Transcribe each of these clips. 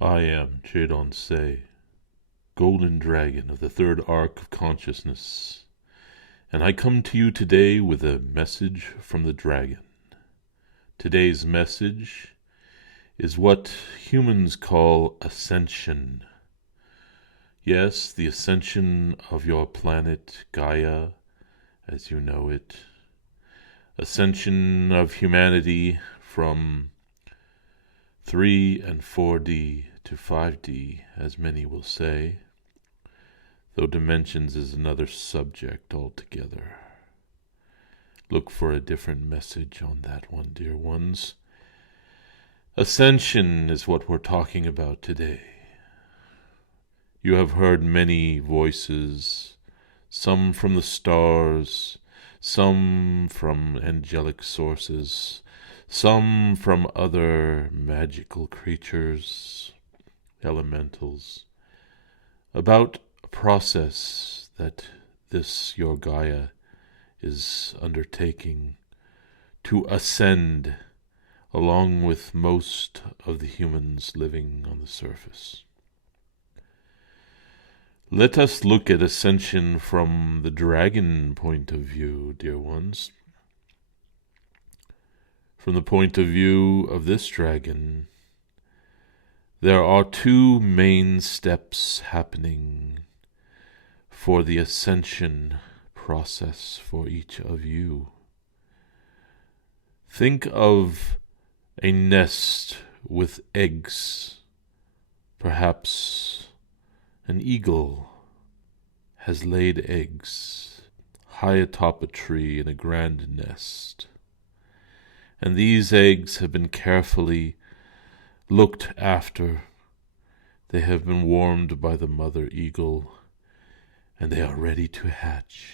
I am Jadon Se, Golden Dragon of the Third Arc of Consciousness, and I come to you today with a message from the dragon. Today's message is what humans call Ascension. Yes, the ascension of your planet Gaia, as you know it. Ascension of humanity from 3 and 4D to 5D, as many will say, though dimensions is another subject altogether. Look for a different message on that one, dear ones. Ascension is what we're talking about today. You have heard many voices, some from the stars, some from angelic sources, some from other magical creatures, elementals, about a process that this your Gaia is undertaking to ascend along with most of the humans living on the surface. Let us look at ascension from the dragon point of view, dear ones. From the point of view of this dragon, there are two main steps happening for the ascension process for each of you. Think of a nest with eggs. Perhaps an eagle has laid eggs high atop a tree in a grand nest. And these eggs have been carefully looked after. They have been warmed by the mother eagle, and they are ready to hatch.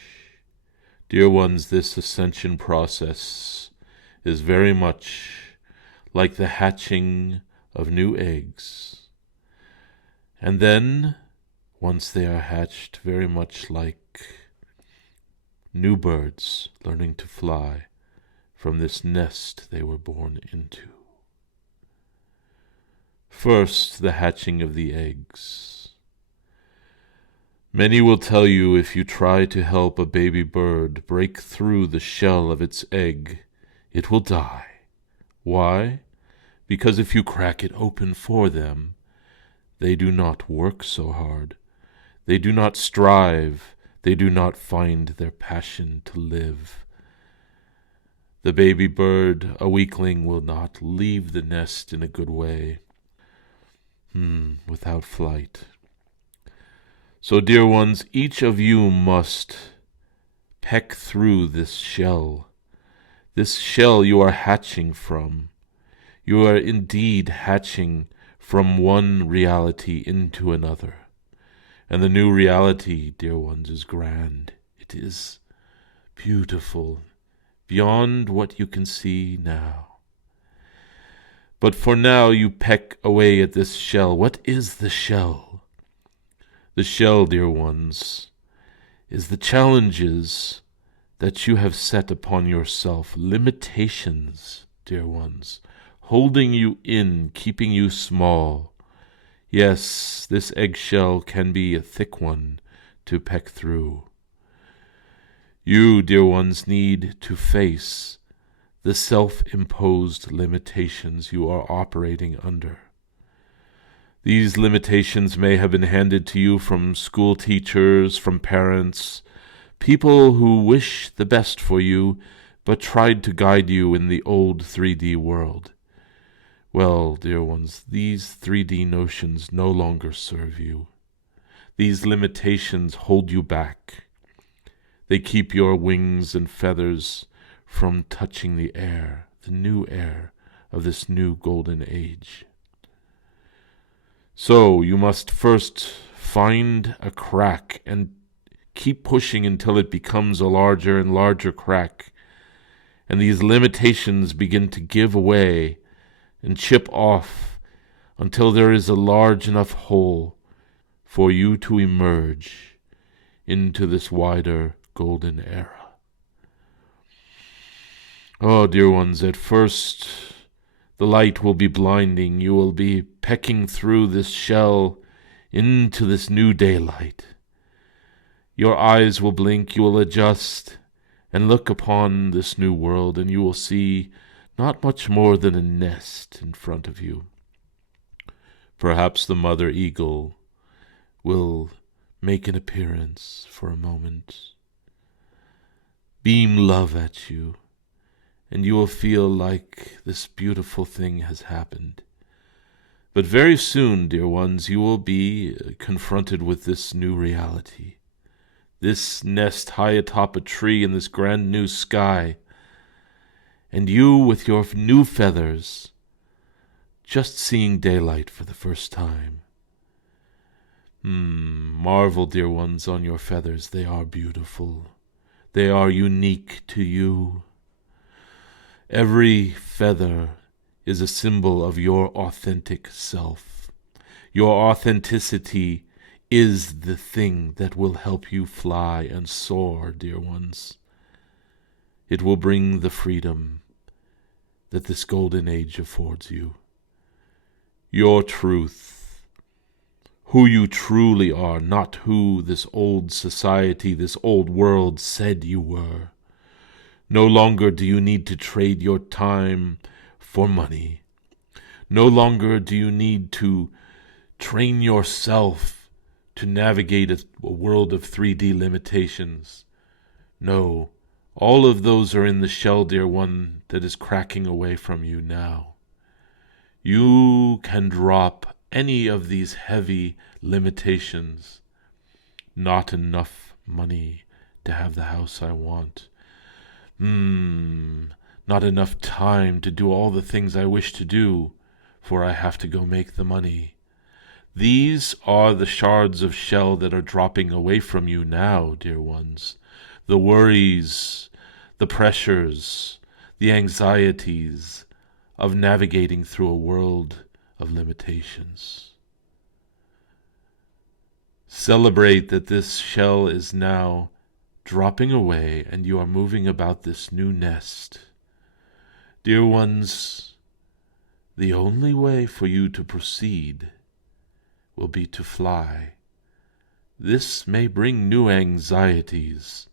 Dear ones, this ascension process is very much like the hatching of new eggs. And then, once they are hatched, very much like new birds learning to fly from this nest they were born into. First, the hatching of the eggs. Many will tell you if you try to help a baby bird break through the shell of its egg, it will die. Why? Because if you crack it open for them, they do not work so hard. They do not strive. They do not find their passion to live. The baby bird, a weakling, will not leave the nest in a good way, without flight. So, dear ones, each of you must peck through this shell. This shell you are hatching from. You are indeed hatching from one reality into another. And the new reality, dear ones, is grand. It is beautiful, beyond what you can see now. But for now you peck away at this shell. What is the shell? The shell, dear ones, is the challenges that you have set upon yourself. Limitations, dear ones, holding you in, keeping you small. Yes, this eggshell can be a thick one to peck through. You, dear ones, need to face the self-imposed limitations you are operating under. These limitations may have been handed to you from school teachers, from parents, people who wish the best for you, but tried to guide you in the old 3D world. Well, dear ones, these 3D notions no longer serve you. These limitations hold you back. They keep your wings and feathers from touching the air, the new air of this new golden age. So you must first find a crack and keep pushing until it becomes a larger and larger crack. And these limitations begin to give way and chip off until there is a large enough hole for you to emerge into this wider golden era. Oh, dear ones, at first The light will be blinding. You will be pecking through this shell into this new daylight. Your eyes will blink, you will adjust, and look upon this new world, and you will see not much more than a nest in front of you. Perhaps the mother eagle will make an appearance for a moment, beam love at you, and you will feel like this beautiful thing has happened. But very soon, dear ones, you will be confronted with this new reality. This nest high atop a tree in this grand new sky, and you with your new feathers, just seeing daylight for the first time. Marvel, dear ones, on your feathers. They are beautiful. They are unique to you. Every feather is a symbol of your authentic self. Your authenticity is the thing that will help you fly and soar, dear ones. It will bring the freedom that this golden age affords you. Your truth, who you truly are, not who this old society, this old world said you were. No longer do you need to trade your time for money. No longer do you need to train yourself to navigate a world of 3D limitations. No, all of those are in the shell, dear one, that is cracking away from you now. You can drop any of these heavy limitations. Not enough money to have the house I want. Not enough time to do all the things I wish to do, for I have to go make the money. These are the shards of shell that are dropping away from you now, dear ones. The worries, the pressures, the anxieties of navigating through a world of limitations. Celebrate that this shell is now dropping away and you are moving about this new nest. Dear ones, the only way for you to proceed will be to fly. This may bring new anxieties.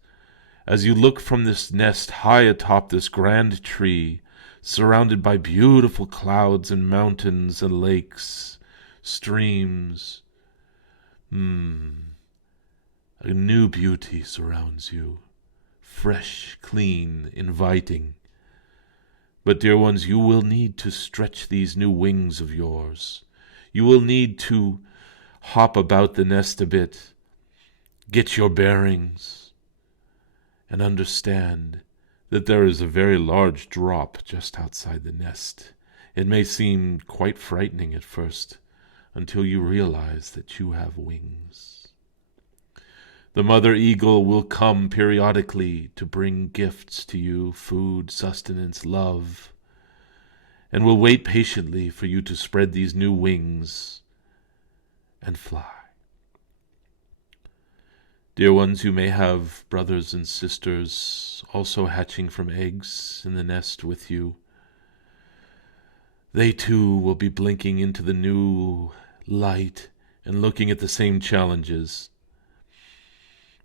As you look from this nest high atop this grand tree, surrounded by beautiful clouds and mountains and lakes, streams, a new beauty surrounds you, fresh, clean, inviting. But, dear ones, you will need to stretch these new wings of yours. You will need to hop about the nest a bit, get your bearings, and understand that there is a very large drop just outside the nest. It may seem quite frightening at first, until you realize that you have wings. The mother eagle will come periodically to bring gifts to you, food, sustenance, love, and will wait patiently for you to spread these new wings and fly. Dear ones, you may have brothers and sisters also hatching from eggs in the nest with you. They too will be blinking into the new light and looking at the same challenges.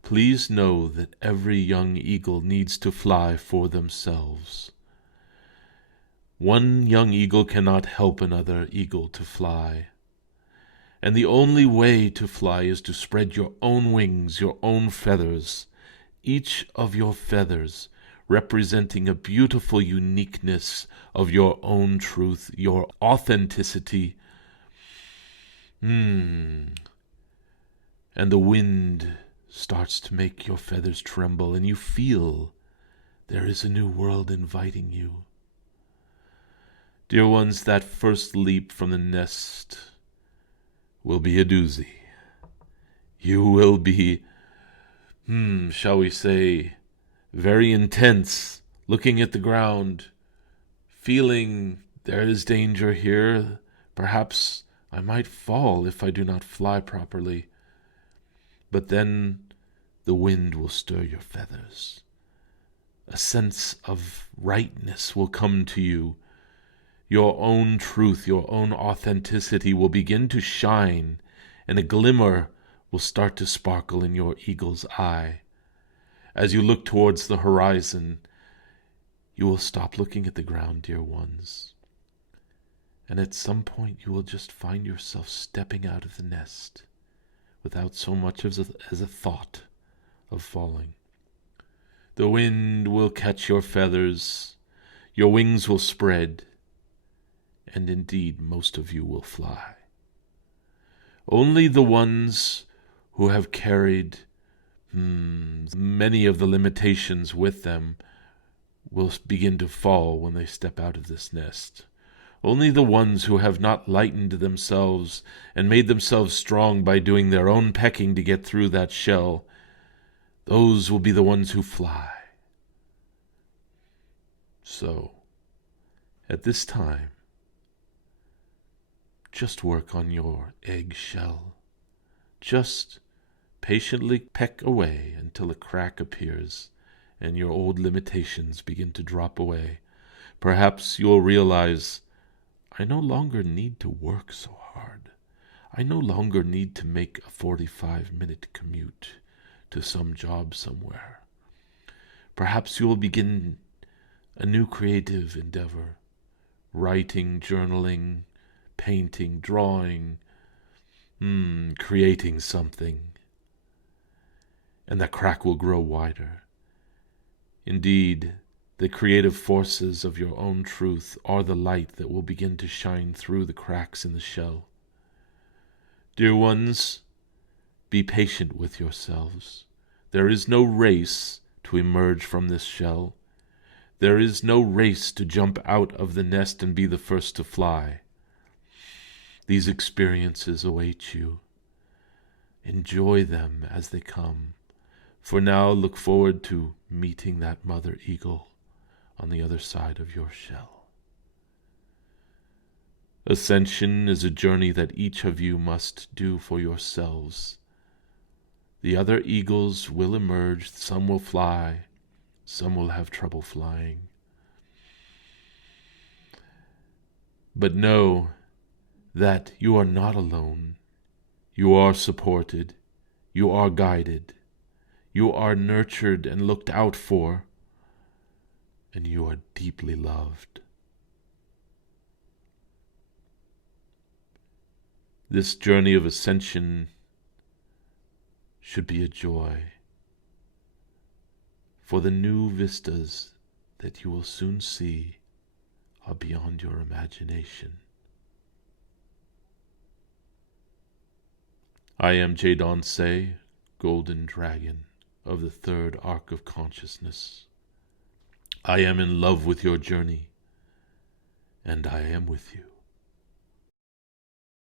Please know that every young eagle needs to fly for themselves. One young eagle cannot help another eagle to fly. And the only way to fly is to spread your own wings, your own feathers, each of your feathers representing a beautiful uniqueness of your own truth, your authenticity. And the wind starts to make your feathers tremble, and you feel there is a new world inviting you. Dear ones, that first leap from the nest will be a doozy. You will be, shall we say, very intense, looking at the ground, feeling there is danger here. Perhaps I might fall if I do not fly properly. But then the wind will stir your feathers. A sense of rightness will come to you. Your own truth, your own authenticity will begin to shine, and a glimmer will start to sparkle in your eagle's eye. As you look towards the horizon, you will stop looking at the ground, dear ones. And at some point you will just find yourself stepping out of the nest without so much as a thought of falling. The wind will catch your feathers, your wings will spread, and indeed most of you will fly. Only the ones who have carried many of the limitations with them will begin to fall when they step out of this nest. Only the ones who have not lightened themselves and made themselves strong by doing their own pecking to get through that shell, those will be the ones who fly. So, at this time, just work on your egg shell. Just patiently peck away until a crack appears and your old limitations begin to drop away. Perhaps you'll realize, I no longer need to work so hard. I no longer need to make a 45-minute commute to some job somewhere. Perhaps you will begin a new creative endeavor, writing, journaling, painting, drawing, creating something. And that crack will grow wider. Indeed, the creative forces of your own truth are the light that will begin to shine through the cracks in the shell. Dear ones, be patient with yourselves. There is no race to emerge from this shell. There is no race to jump out of the nest and be the first to fly. These experiences await you. Enjoy them as they come. For now, look forward to meeting that mother eagle on the other side of your shell. Ascension is a journey that each of you must do for yourselves. The other eagles will emerge, some will fly, some will have trouble flying. But know that you are not alone. You are supported. You are guided. You are nurtured and looked out for. And you are deeply loved. This journey of ascension should be a joy, for the new vistas that you will soon see are beyond your imagination. I am Jadon Se, Golden Dragon of the third arc of consciousness. I am in love with your journey, and I am with you.